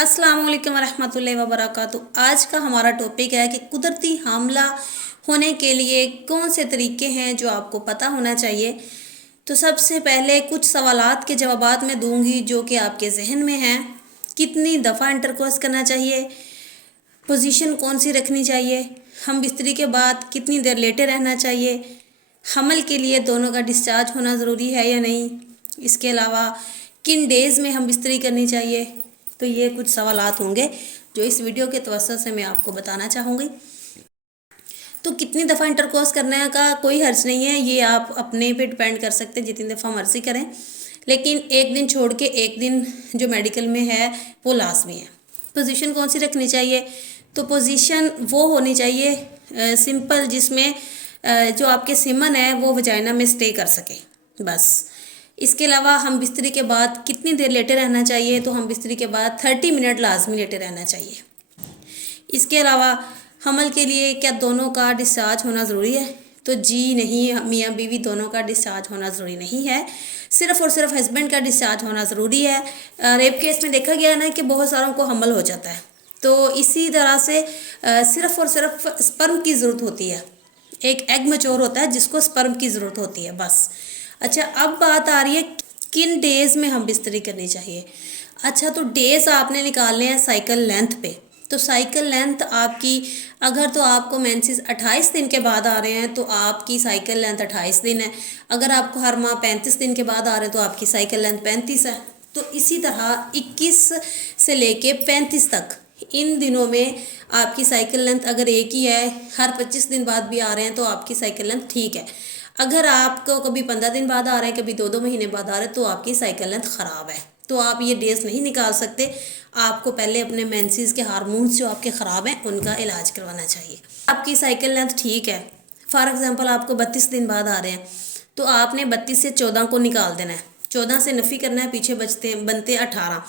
अस्सलाम वालेकुम रहमतुल्लाहि व बरकातुहू। आज का हमारा टॉपिक है कि कुदरती हामला होने के लिए कौन से तरीके हैं जो आपको पता होना चाहिए। तो सबसे पहले कुछ सवालात के जवाबात मैं दूंगी जो कि आपके जहन में हैं। कितनी दफ़ा इंटरकोर्स करना चाहिए, पोजीशन कौन सी रखनी चाहिए, हम बिस्तरी के बाद कितनी देर लेटे रहना चाहिए, हमल के लिए दोनों का डिस्चार्ज होना ज़रूरी है या नहीं, इसके अलावा किन डेज़ में हम बिस्तरी करनी चाहिए। तो ये कुछ सवालात होंगे जो इस वीडियो के तवज्जुह से मैं आपको बताना चाहूँगी। तो कितनी दफ़ा इंटरकोर्स करने का कोई हर्ज नहीं है, ये आप अपने पे डिपेंड कर सकते हैं, जितनी दफ़ा मर्ज़ी करें। लेकिन एक दिन छोड़ के एक दिन जो मेडिकल में है वो लाजमी है। पोजीशन कौन सी रखनी चाहिए, तो पोजीशन वो होनी चाहिए सिंपल, जिसमें जो आपके सीमन है वो वजाइना में स्टे कर सके, बस। इसके अलावा हम बिस्तरी के बाद कितनी देर लेटे रहना चाहिए, तो हम बिस्तरी के बाद 30 मिनट लाजमी लेटे रहना चाहिए। इसके अलावा हमल के लिए क्या दोनों का डिस्चार्ज होना ज़रूरी है, तो जी नहीं, मियाँ बीवी दोनों का डिस्चार्ज होना ज़रूरी नहीं है, सिर्फ़ और सिर्फ हस्बैंड का डिस्चार्ज होना ज़रूरी है। रेप केस में देखा गया ना कि बहुत सारों को हमल हो जाता है, तो इसी तरह से सिर्फ़ और सिर्फ स्पर्म की ज़रूरत होती है। एक एग मैच्योर होता है जिसको स्पर्म की ज़रूरत होती है, बस। अच्छा, अब बात आ रही है किन डेज़ में हम बिस्तरी करनी चाहिए। अच्छा, तो डेज़ आपने निकालने हैं साइकिल लेंथ पे। तो साइकिल लेंथ आपकी, अगर तो आपको मेंसेस 28 दिन के बाद आ रहे हैं तो आपकी साइकिल लेंथ 28 दिन है। अगर आपको हर माह 35 दिन के बाद आ रहे हैं तो आपकी साइकिल लेंथ 35 है। तो इसी तरह 21 से लेके 35 तक इन दिनों में आपकी साइकिल लेंथ अगर एक ही है, हर 25 दिन बाद भी आ रहे हैं तो आपकी साइकिल लेंथ ठीक है। अगर आपको कभी 15 दिन बाद आ रहे हैं, कभी 2-2 महीने बाद आ रहे हैं, तो आपकी साइकिल लेंथ ख़राब है। तो आप ये डेज नहीं निकाल सकते। आपको पहले अपने मेंसेस के हार्मोन्स जो आपके ख़राब हैं उनका इलाज करवाना चाहिए। आपकी साइकिल लेंथ ठीक है, फॉर एग्ज़ाम्पल आपको 32 दिन बाद आ रहे हैं, तो आपने 32 से 14 को निकाल देना है, 14 से नफ़ी करना है, पीछे बनते 18।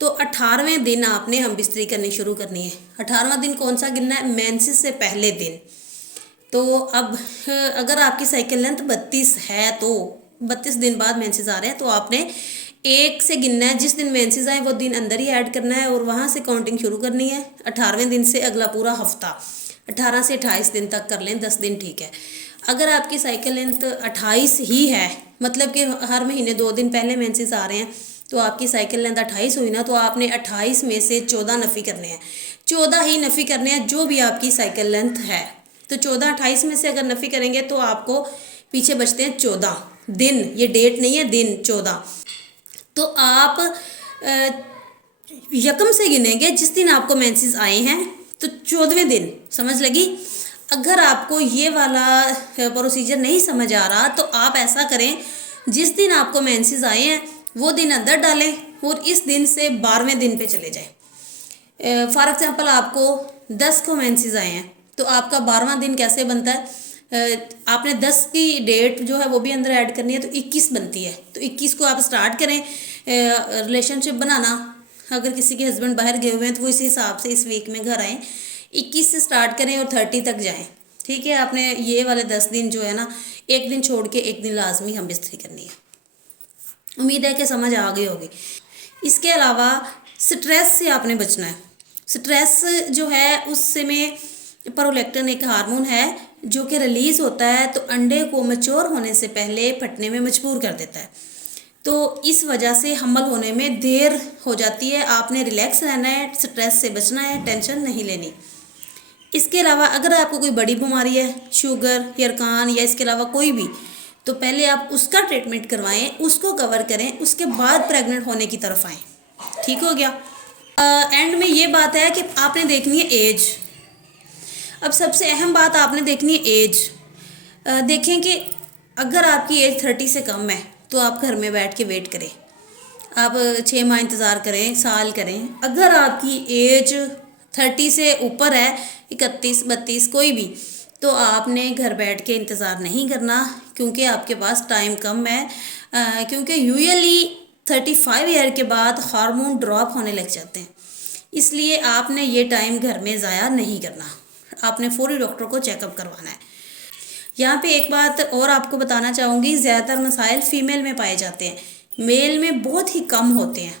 तो 18वें दिन आपने हम बिस्तरी करनी शुरू करनी है। 18वां दिन कौन सा गिनना है, मेंसेस से पहले दिन। तो अब अगर आपकी साइकिल लेंथ 32 है तो 32 दिन बाद मेंसेस आ रहे हैं, तो आपने एक से गिनना है, जिस दिन मेंसेस आए वो दिन अंदर ही ऐड करना है और वहाँ से काउंटिंग शुरू करनी है। 18वें दिन से अगला पूरा हफ्ता, 18 से 28 दिन तक कर लें, 10 दिन ठीक है। अगर आपकी साइकिल लेंथ 28 ही है, मतलब कि हर महीने 2 दिन पहले मेंसेस आ रहे हैं, तो आपकी साइकिल लेंथ 28 हुई ना, तो आपने 28 में से 14 नफ़ी करने हैं। 14 ही नफ़ी करने हैं जो भी आपकी साइकिल लेंथ है। तो 14 28 में से अगर नफ़ी करेंगे तो आपको पीछे बचते हैं 14 दिन, ये डेट नहीं है, दिन 14। तो आप यकम से गिनेंगे जिस दिन आपको मेंसेस आए हैं, तो 14वें दिन, समझ लगी। अगर आपको ये वाला प्रोसीजर नहीं समझ आ रहा तो आप ऐसा करें, जिस दिन आपको मेंसेस आए हैं वो दिन अंदर डालें और इस दिन से 12वें दिन पे चले जाएं। फॉर एग्ज़ाम्पल आपको 10 को मेंसेस आए हैं, तो आपका 12वां दिन कैसे बनता है, आपने 10 की डेट जो है वो भी अंदर ऐड करनी है, तो 21 बनती है। तो 21 को आप स्टार्ट करें रिलेशनशिप बनाना। अगर किसी के हस्बैंड बाहर गए हुए हैं तो वो इसी हिसाब से इस वीक में घर आएँ, 21 से स्टार्ट करें और 30 तक जाएं, ठीक है। आपने ये वाले 10 दिन जो है ना, एक दिन छोड़ के एक दिन लाजमी हम बिस्तरी करनी है। उम्मीद है कि समझ आ गई होगी। इसके अलावा स्ट्रेस से आपने बचना है। स्ट्रेस जो है उससे में प्रोलैक्टिन एक हार्मोन है जो कि रिलीज़ होता है, तो अंडे को मैच्योर होने से पहले फटने में मजबूर कर देता है। तो इस वजह से हमल होने में देर हो जाती है। आपने रिलैक्स रहना है, स्ट्रेस से बचना है, टेंशन नहीं लेनी। इसके अलावा अगर आपको कोई बड़ी बीमारी है, शुगर, यरकान या इसके अलावा कोई भी, तो पहले आप उसका ट्रीटमेंट करवाएं, उसको कवर करें, उसके बाद प्रेग्नेंट होने की तरफ आएँ, ठीक हो गया। एंड में ये बात है कि आपने देखनी है एज। अब सबसे अहम बात आपने देखनी है एज। देखें कि अगर आपकी एज 30 से कम है तो आप घर में बैठ के वेट करें, आप 6 माह इंतज़ार करें, साल करें। अगर आपकी एज 30 से ऊपर है, 31 32 कोई भी, तो आपने घर बैठ के इंतज़ार नहीं करना, क्योंकि आपके पास टाइम कम है। क्योंकि यूजुअली 35 ईयर के बाद हार्मोन ड्रॉप होने लग जाते हैं, इसलिए आपने ये टाइम घर में ज़ाया नहीं करना, आपने फौरी डॉक्टर को चेकअप करवाना है। यहाँ पे एक बात और आपको बताना चाहूँगी, ज़्यादातर मसाइल फ़ीमेल में पाए जाते हैं, मेल में बहुत ही कम होते हैं।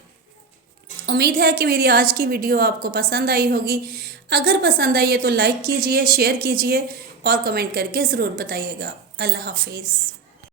उम्मीद है कि मेरी आज की वीडियो आपको पसंद आई होगी। अगर पसंद आई है तो लाइक कीजिए, शेयर कीजिए और कमेंट करके ज़रूर बताइएगा। अल्लाह हाफिज़।